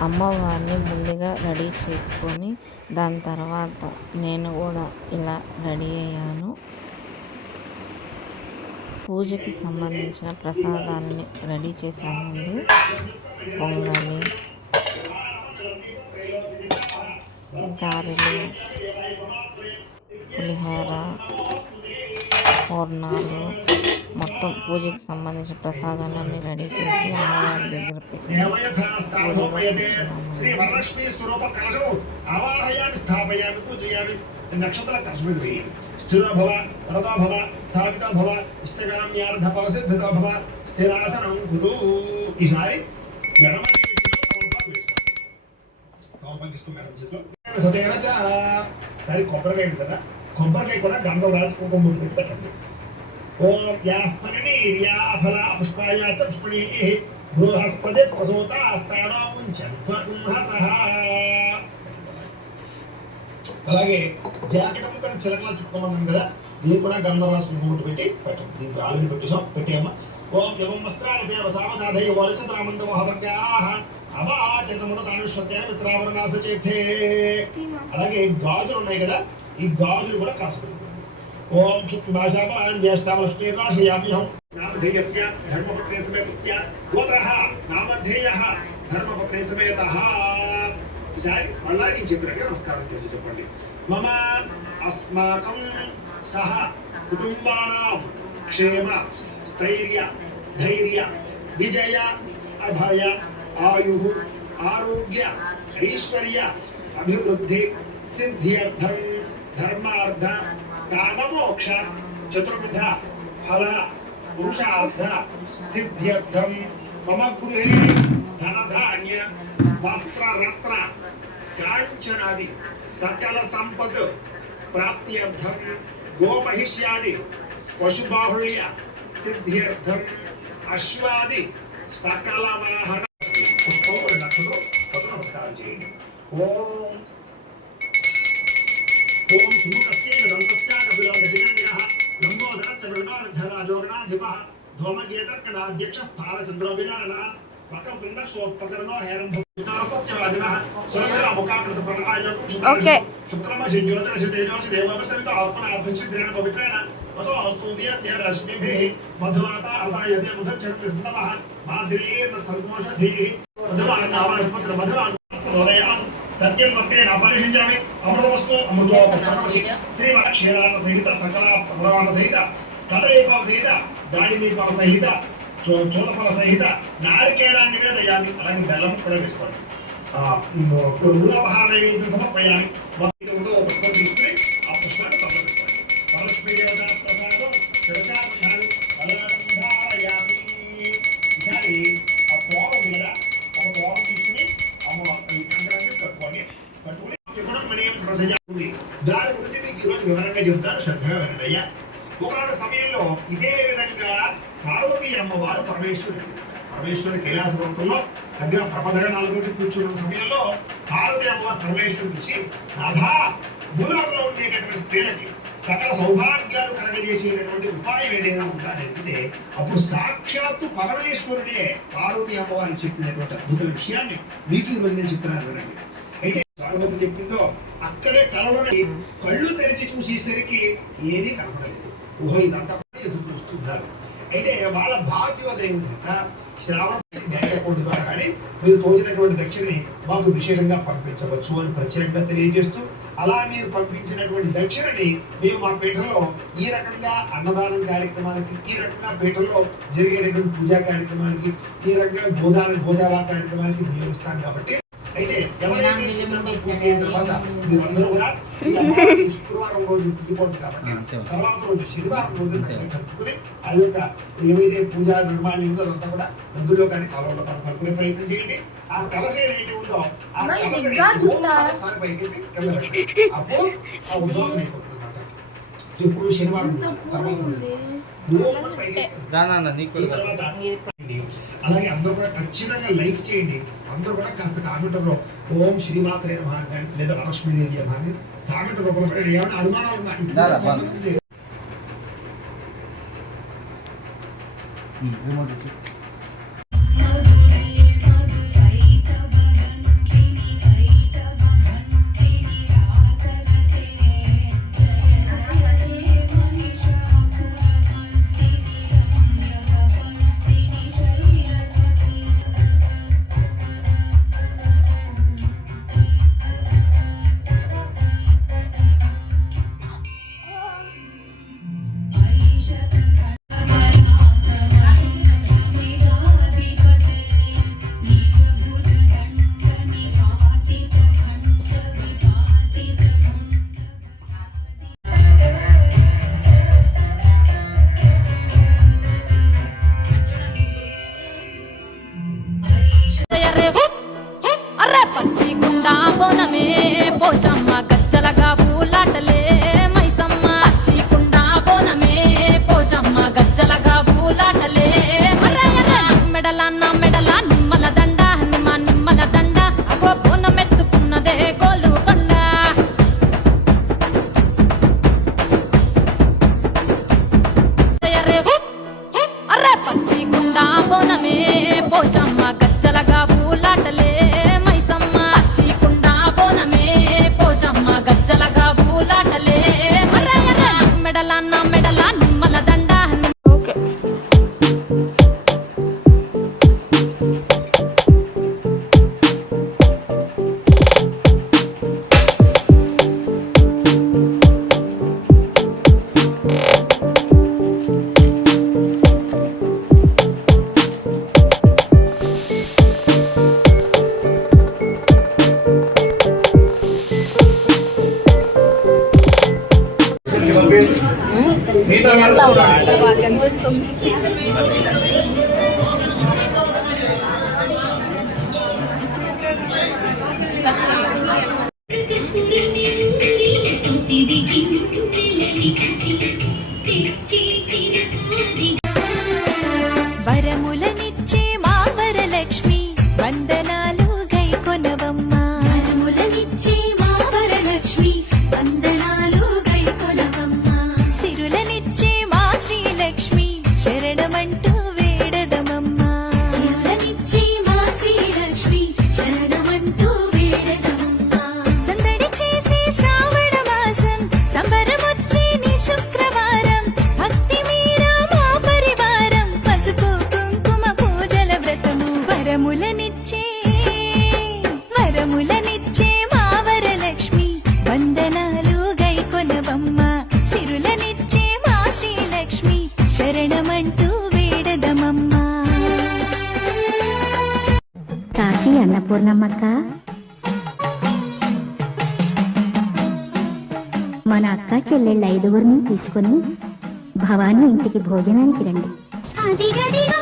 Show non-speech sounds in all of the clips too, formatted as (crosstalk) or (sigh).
అమ్మవారిని ముందుగా రెడీ చేసుకొని దాని తర్వాత నేను కూడా ఇలా రెడీ అయ్యాను. పూజకి సంబంధించిన ప్రసాదాలని రెడీ చేశానండి పొంగలి గారెలు పులిహోర పూర్ణాలు మొత్తం పూజకి సంబంధించిన ప్రసాదాలన్నీ రెడీ చేసి అమ్మవారి దగ్గర పెట్టి పూజలో శ్రీ కూర్చున్నామండి ఇష్టగామ్యార్థ ఫలసిద్ధితో స్థిరాసనం కురు. ఈసారి సరే కొబ్బరికాయ కదా. కొబ్బరికాయ కూడా గంధం రాసి కుంకుమ పెట్టండి. అలాగే జాకెట్ చిలకలా చుట్టుకోమన్నాం కదా దీన్ని కూడా గంధం రాసి కుంకుమ పెట్టి పెట్టండి దీనికి ఆల్రెడీ పెట్టేసాం పెట్టేయమ్మా. ఓం యవం వస్త్రాన్ని దేవ సామధాధయ వరచంద్రామంత మహాభర్గాః అవాచతమున తానుష్వత్య మిత్రావరణాస చేతే అలాగే గాజులు ఉన్నాయి కదా ఈ గాజులు కూడా కాసుకుంటాం ओम शुक्लभाषापान ज्येष्ठावश्नेराशयाम्यहं नामधेयस्य, धर्मपत्रे समेतस्य, गोत्रः, नामधेयः, धर्मपत्रे समेतः। इदानीं बळ्ळारी चित्रके नमस्कारं कृत्वा चेप्पण्डि मम अस्माकं सह कुटुम्बानां क्षेम, स्थैर्य, धैर्य, विजय, अभय, आयुः, आरोग्य, ऐश्वर्य, अभिवृद्धि, सिद्ध्यर्थं, धर्मार्थ काममोक्ष, चतुर्विध, फल, पुरुषार्थ सिद्ध्यर्थम मम गृहे धनधान्य, वस्त्ररत्न, काञ्चनादि सकलसम्पत् प्राप्त्यर्थं, गोमहिष्यादि, पशुबाहुल्य सिद्ध्यर्थम् अश्वादि सकलवाहन तत्र नमस्कारः ओम गणाधिपः धूमगेतर्कणाध्यक्षः भालचन्द्रो विजानः पकवृन्दस्वोपकरणो हेरम्भुतारसत्यवादिनः सुरभिरामुखाकृतप्रणायं ओके शुक्रमसि ज्योतिरसि तेजोसि देववसवित आत्मनाभक्षित्रेण पवित्रेण वसो अस्तूर्यस्य रश्मिभिः मधुमाता अपायते मुदच्छत्रिस्तमः माधुरीर्न सङ्कोषधीः मधुमान् नामनस्पत्र मधुमान् हृदयान् सत्यं वर्ते न परिषिञ्जामि अमृतवस्तु अमृतोपकरणमसि श्रीवा क्षीरानसहित सकला प्रमाणसहित సకల పురాణ సహిత కదలీపావ సహిత దాడిమీపావ సహిత చో- చోళఫల సహిత నారికేళాన్ని వేదయామి అలాగే బెల్లం కూడా వేసుకోండి ఆ, ఇప్పుడు మూలాపహార నైవేద్యం సమర్పయామి మొత్తం ఉందో ఒక పుష్పం తీసుకుని ఆ పుష్పాన్ని సమర్పించాలి వరలక్ష్మీ దేవత ప్రసాదం శివశాపశాలు బలధారయామి ఈసారి ఆ తోట ఉంది కదా ఒక తోట తీసుకుని అమ్మ ఈ కంకరాన్ని కట్టుకోండి కట్టుకుని త్రిగుణం మణియం ప్రసజాతుంది దాని గురించి మీకు ఈరోజు వివరంగా చెప్తాను శ్రద్ధగా వినండి ఒకనొక సమయంలో ఇదే విధంగా పార్వతి అమ్మవారు పరమేశ్వరుడు. పరమేశ్వరుడు కైలాసపర్వతంలో దగ్గర ప్రపదగణాలు కూర్చున్న సమయంలో పార్వతి అమ్మవారు పరమేశ్వరుడు చూసి నాథా భూలోకంలో ఉండేటటువంటి స్త్రీలకి సకల సౌభాగ్యాలు కలగజేసేటటువంటి ఉపాయం ఏదైనా ఉందా? అప్పుడు సాక్షాత్తు పరమేశ్వరుడే పార్వతి అమ్మవారికి చెప్పినటువంటి అద్భుత విషయాన్ని మీకు ఈరోజు నేను చెప్తున్నాను వినండి. అయితే పార్వతి చెప్పిందో అక్కడే కలవని కళ్ళు తెరిచి చూసేసరికి ఏమీ కనపడలేదు. ఊహ ఇదంతా అయితే వాళ్ళ భాగ్యోదయం కనుక శ్రావణ బ్యాంక్ ద్వారా కానీ మీరు తోచినటువంటి దక్షిణని మాకు విశేషంగా పంపించవచ్చు అని ప్రత్యేకంగా తెలియజేస్తూ అలా మీరు పంపించినటువంటి దక్షిణని మేము మా పీఠంలో ఈ రకంగా అన్నదానం కార్యక్రమానికి ఈ రకంగా పీఠంలో జరిగేటటువంటి పూజా కార్యక్రమానికి ఈ రకంగా గోదాన గోదావా కార్యక్రమానికి వినియోగిస్తాం కాబట్టి (laughs) శుక్రవారం రోజు దిగిపోతుంది కాబట్టి తర్వాత రోజు శనివారం రోజు కలుపుకుని ఆ యొక్క ఏవైతే పూజా నిర్మాణం ఉందో అదంతా కూడా నదుల్లో కానీ కాలంలో కానీ కలుపుకునే ప్రయత్నం చేయండి. ఆ కలస ఏదైతే ఉందో ఆ పైకి. అప్పుడు ఆ ఉద్వాసన అయిపోతుంది అన్నమాట. ఇప్పుడు శనివారం తర్వాత అలాగే అందరూ కూడా ఖచ్చితంగా లైక్ చేయండి. అందరూ కూడా కాస్త కామెంట్లో ఓం శ్రీమాత్రే నమః కానీ లేదా వరలక్ష్మీదేవి నమః అని కామెంట్ రూపంలో పెట్టండి. ఏమైనా అనుమానాలు. ఉన్నాయి వరములనిచ్చే వేడదమమ్మా. కాశీ అన్నపూర్ణమ్మక్క. మన అక్క చెల్లెళ్ళ ఐదుగురిని తీసుకుని భవానీ ఇంటికి భోజనానికి రండి.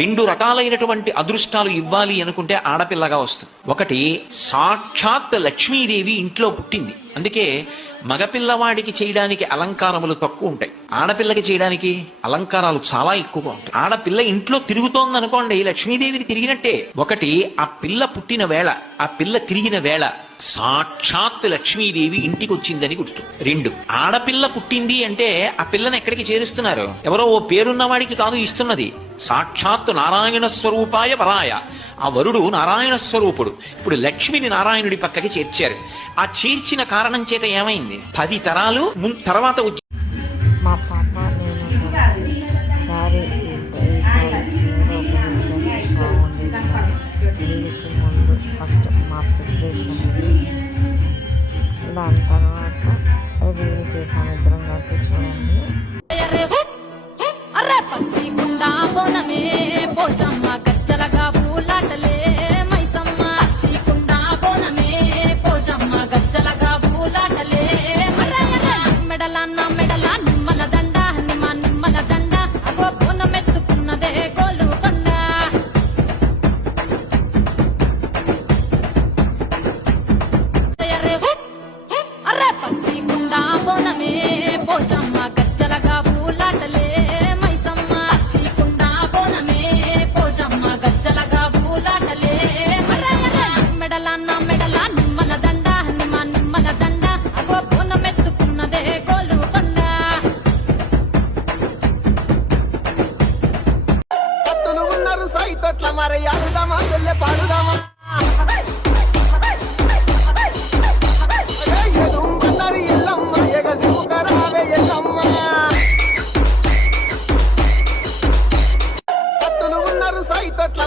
రెండు రకాలైనటువంటి అదృష్టాలు ఇవ్వాలి అనుకుంటే ఆడపిల్లగా వస్తుంది. ఒకటి సాక్షాత్ లక్ష్మీదేవి ఇంట్లో పుట్టింది. అందుకే మగపిల్లవాడికి చేయడానికి అలంకారములు తక్కువ ఉంటాయి. ఆడపిల్లకి చేయడానికి అలంకారాలు చాలా ఎక్కువగా ఉంటాయి. ఆడపిల్ల ఇంట్లో తిరుగుతోంది అనుకోండి లక్ష్మీదేవికి తిరిగినట్టే. ఒకటి ఆ పిల్ల పుట్టిన వేళ ఆ పిల్ల తిరిగిన వేళ సాక్షాత్ లక్ష్మీదేవి ఇంటికి వచ్చిందని గుర్తు. రెండు ఆడపిల్ల పుట్టింది అంటే ఆ పిల్లని ఎక్కడికి చేరుస్తున్నారు? ఎవరో ఓ పేరున్నవాడికి కాదు ఇస్తున్నది. సాక్షాత్ నారాయణ స్వరూపాయ వరాయ. ఆ వరుడు నారాయణ స్వరూపుడు. ఇప్పుడు లక్ష్మిని నారాయణుడి పక్కకి చేర్చారు. ఆ చేర్చిన కారణం చేత ఏమైంది? పది తరాలు ముం- తర్వాత పెళ్ళికి ముందు ఫస్ట్ మా ప్రిపరేషన్ దాని తర్వాత రీల్ చేశాను ఇద్దరం కలిసి చూడండి. అరే పచ్చి గుండా బోనమే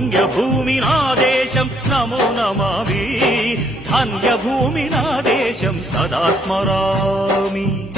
పుణ్యభూమి నా దేశం. నమో నమామి. ధన్యభూమి నా దేశం. సదా స్మరామి.